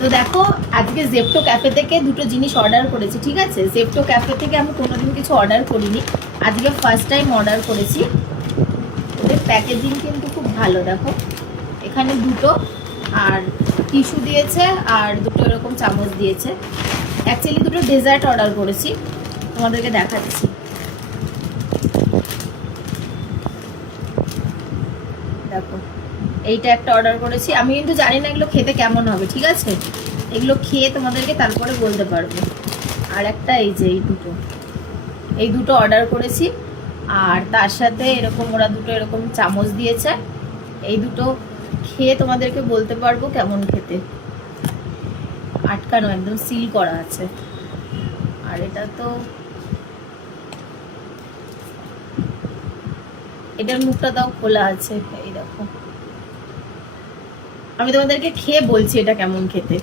তো দেখো আজকে জেপ্টো ক্যাফে থেকে দুটো জিনিস অর্ডার করেছি, ঠিক আছে। জেপ্টো ক্যাফে থেকে আমি কোনোদিন কিছু অর্ডার করিনি, আজকে ফার্স্ট টাইম অর্ডার করেছি। ওদের প্যাকেজিং কিন্তু খুব ভালো, দেখো এখানে দুটো আর টিস্যু দিয়েছে আর দুটো এরকম চামচ দিয়েছে। অ্যাকচুয়ালি দুটো ডেজার্ট অর্ডার করেছি, তোমাদেরকে দেখাচ্ছি। দেখো এইটা একটা অর্ডার করেছি, আমি কিন্তু জানি না এগুলো খেতে কেমন হবে, ঠিক আছে। এগুলো খেয়ে তোমাদেরকে তারপরে বলতে পারবো। আর একটা এই যে এই দুটো অর্ডার করেছি, আর তার সাথে এরকম ওরা দুটো এরকম চামচ দিয়েছে। এই দুটো খেয়ে তোমাদেরকে বলতে পারবো কেমন খেতে। আটকানো, একদম সিল করা আছে। আর এটা তো এটার মুখটা তাও খোলা আছে, এই দেখো। আমি তোমাদেরকে খেয়ে বলছি এটা কেমন খেতে।